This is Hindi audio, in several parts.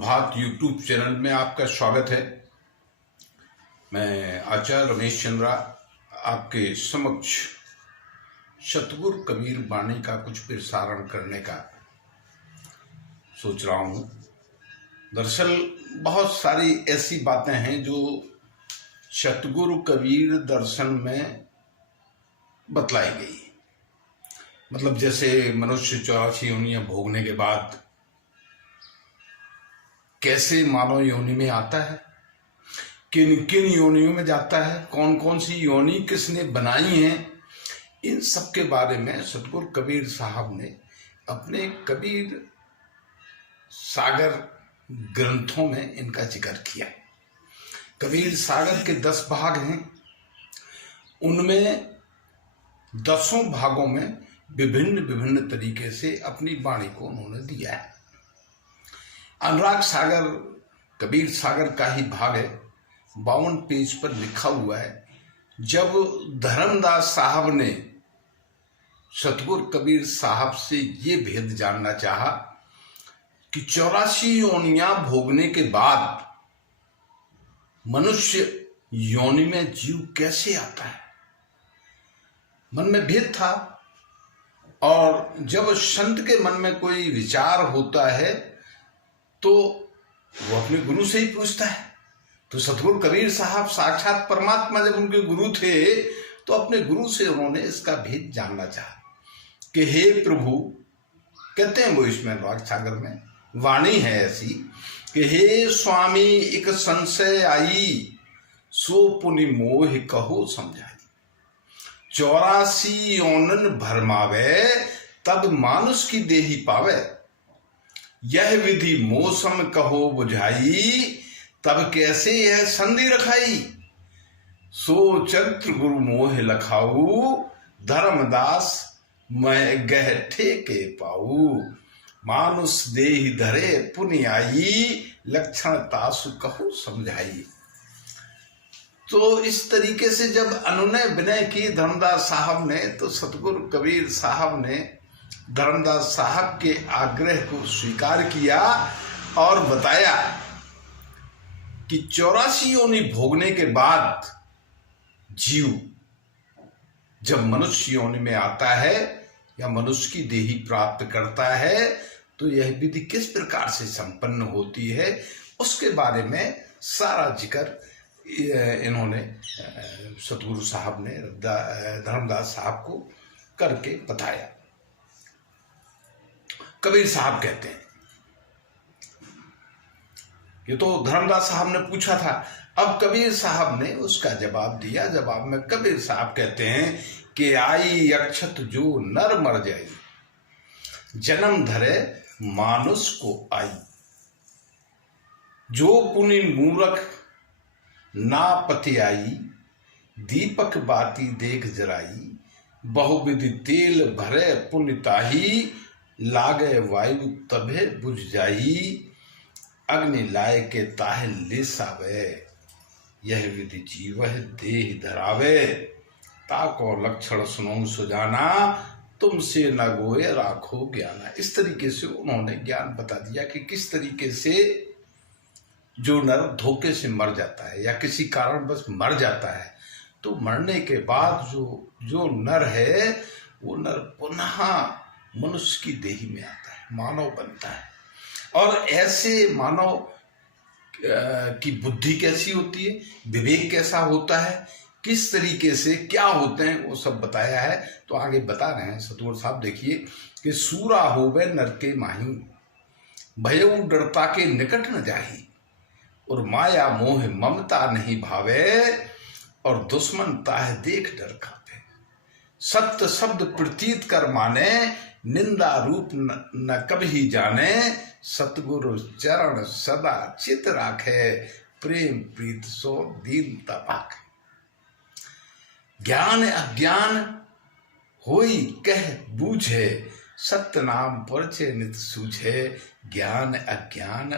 प्रभात यूट्यूब चैनल में आपका स्वागत है। मैं आचार्य रमेश चंद्रा आपके समक्ष सतगुरु कबीर वाणी का कुछ प्रसारण करने का सोच रहा हूँ। दरअसल बहुत सारी ऐसी बातें हैं जो सतगुरु कबीर दर्शन में बतलाई गई। मतलब जैसे मनुष्य 84 योनियां भोगने के बाद कैसे मानव योनि में आता है, किन किन योनियों में जाता है, कौन कौन सी योनि किसने बनाई हैं, इन सब के बारे में सतगुरु कबीर साहब ने अपने कबीर सागर ग्रंथों में इनका जिक्र किया। कबीर सागर के 10 भाग हैं, उनमें 10 भागों में विभिन्न विभिन्न तरीके से अपनी वाणी को उन्होंने दिया है। अनुराग सागर कबीर सागर का ही भाग है, 52 पेज पर लिखा हुआ है। जब धर्मदास साहब ने सतगुरु कबीर साहब से ये भेद जानना चाहा कि 84 योनियां भोगने के बाद मनुष्य योनि में जीव कैसे आता है, मन में भेद था। और जब संत के मन में कोई विचार होता है तो वो अपने गुरु से ही पूछता है। तो सतगुरु कबीर साहब साक्षात परमात्मा जब उनके गुरु थे तो अपने गुरु से उन्होंने इसका भेद जानना चाहा कि हे प्रभु, कहते हैं वो इसमें अनुराग सागर में वाणी है ऐसी कि हे स्वामी एक संशय आई, सो पुनि मोह कहो समझाई। 84 योनन भरमावे, तब मानुष की देही पावे। यह विधि मौसम कहो बुझाई, तब कैसे यह संधि रखाई। सो चरित्र गुरु मोह लखाऊ, धर्मदास मैं गह ठेके पाऊ। मानुष देहि धरे पुनि आई, लक्षण तासु कहो समझाई। तो इस तरीके से जब अनुनय विनय की धर्मदास साहब ने, तो सतगुरु कबीर साहब ने धर्मदास साहब के आग्रह को स्वीकार किया और बताया कि 84 योनि भोगने के बाद जीव जब मनुष्य योनि में आता है या मनुष्य की देही प्राप्त करता है तो यह विधि किस प्रकार से संपन्न होती है, उसके बारे में सारा जिक्र इन्होंने सतगुरु साहब ने धर्मदास साहब को करके बताया। कबीर साहब कहते हैं, ये तो धर्मदास साहब ने पूछा था, अब कबीर साहब ने उसका जवाब दिया। जवाब में कबीर साहब कहते हैं कि आई अक्षत जो नर मर जाई, जन्म धरे मानुष को आई। जो पुनि मूरख ना पति आई, दीपक बाती देख जराई। बहुविधि तेल भरे पुण्य ताही, लागे वायु तभे बुझ जाई। अग्नि लाए के ताहे ले सावे, यह विधि जीव देह धरावे। ताको लक्षण सुनो सुजाना, तुमसे न गोए राखो ज्ञाना। इस तरीके से उन्होंने ज्ञान बता दिया कि किस तरीके से जो नर धोखे से मर जाता है या किसी कारणवश मर जाता है, तो मरने के बाद जो नर है वो नर पुनः मनुष्य की देही में आता है, मानव बनता है। और ऐसे मानव की बुद्धि कैसी होती है, विवेक कैसा होता है, किस तरीके से क्या होते हैं, वो सब बताया है। तो आगे बता रहे हैं सतगुरु साहब, देखिए कि सूरा होवे नर के माही, भयउ डरता के निकट न जाही। और माया मोह ममता नहीं भावे, और दुश्मन ताह देख डर खावे। सत्य शब्द प्रतीत कर माने, निंदा रूप न कभी जाने। सतगुरु चरण सदा चित राखे, प्रेम प्रीत सो दीनता पाखे। ज्ञान अज्ञान होई कह बूझे, सत्य नाम परिचय नित सूझे। ज्ञान अज्ञान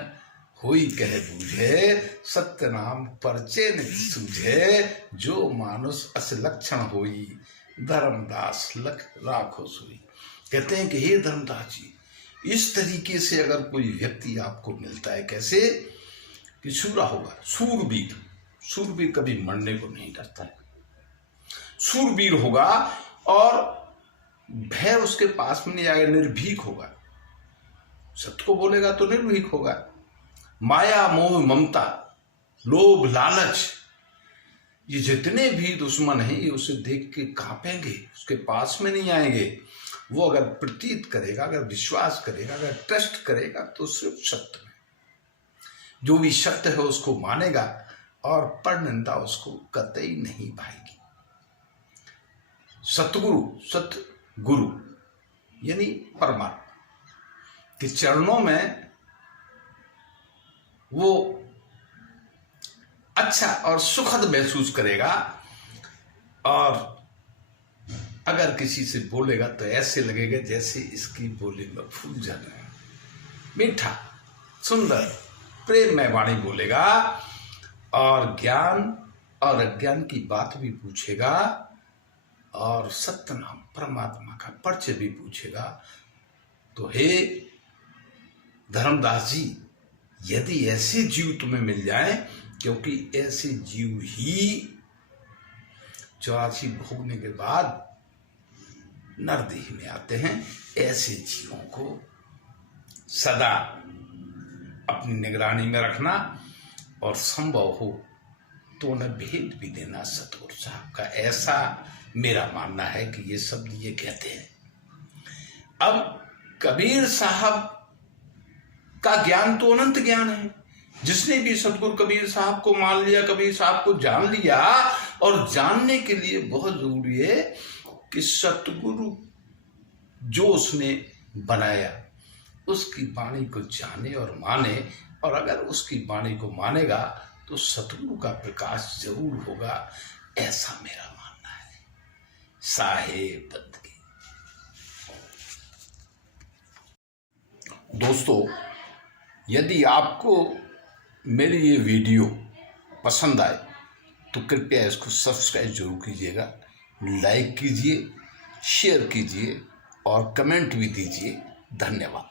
होई कह बूझे, सत्य नाम परिचय नित सूझे। जो मानुष अस लक्षण होई, धर्मदास लख राखो सोई। कहते हैं कि हे धर्मदास जी, इस तरीके से अगर कोई व्यक्ति आपको मिलता है, कैसे कि शूरा होगा, सूरवीर। सूरवीर कभी मरने को नहीं डरता है, सूरवीर होगा और भय उसके पास में नहीं आएगा, निर्भीक होगा, सत्य को बोलेगा तो निर्भीक होगा। माया मोह ममता लोभ लालच, ये जितने भी दुश्मन हैं ये उसे देख के कांपेंगे, उसके पास में नहीं आएंगे। वो अगर प्रतीत करेगा, अगर विश्वास करेगा, अगर ट्रस्ट करेगा तो सिर्फ सत्य में, जो भी सत्य है उसको मानेगा और परनिंदा उसको कतई नहीं भाएगी। सतगुरु, सत गुरु यानी परमात्मा के चरणों में वो अच्छा और सुखद महसूस करेगा, और अगर किसी से बोलेगा तो ऐसे लगेगा जैसे इसकी बोली में फूल जल रहे हैं। मीठा सुंदर प्रेममय वाणी बोलेगा, और ज्ञान और अज्ञान की बात भी पूछेगा, और सत्य नाम परमात्मा का परिचय भी पूछेगा। तो हे धर्मदास जी, यदि ऐसे जीव तुम्हें मिल जाए, क्योंकि ऐसे जीव ही 84 भोगने के बाद नरदेह में आते हैं, ऐसे जीवों को सदा अपनी निगरानी में रखना, और संभव हो तो उन्हें भेंट भी देना सतगुरु साहब का। ऐसा मेरा मानना है कि ये शब्द ये कहते हैं। अब कबीर साहब का ज्ञान तो अनंत ज्ञान है। जिसने भी सतगुरु कबीर साहब को मान लिया, कबीर साहब को जान लिया, और जानने के लिए बहुत जरूरी है कि सतगुरु जो उसने बनाया उसकी वाणी को जाने और माने, और अगर उसकी वाणी को मानेगा तो सतगुरु का प्रकाश जरूर होगा, ऐसा मेरा मानना है। साहेब बंदगी। दोस्तों, यदि आपको मेरी ये वीडियो पसंद आए तो कृपया इसको सब्सक्राइब जरूर कीजिएगा, लाइक कीजिए, शेयर कीजिए और कमेंट भी दीजिए। धन्यवाद।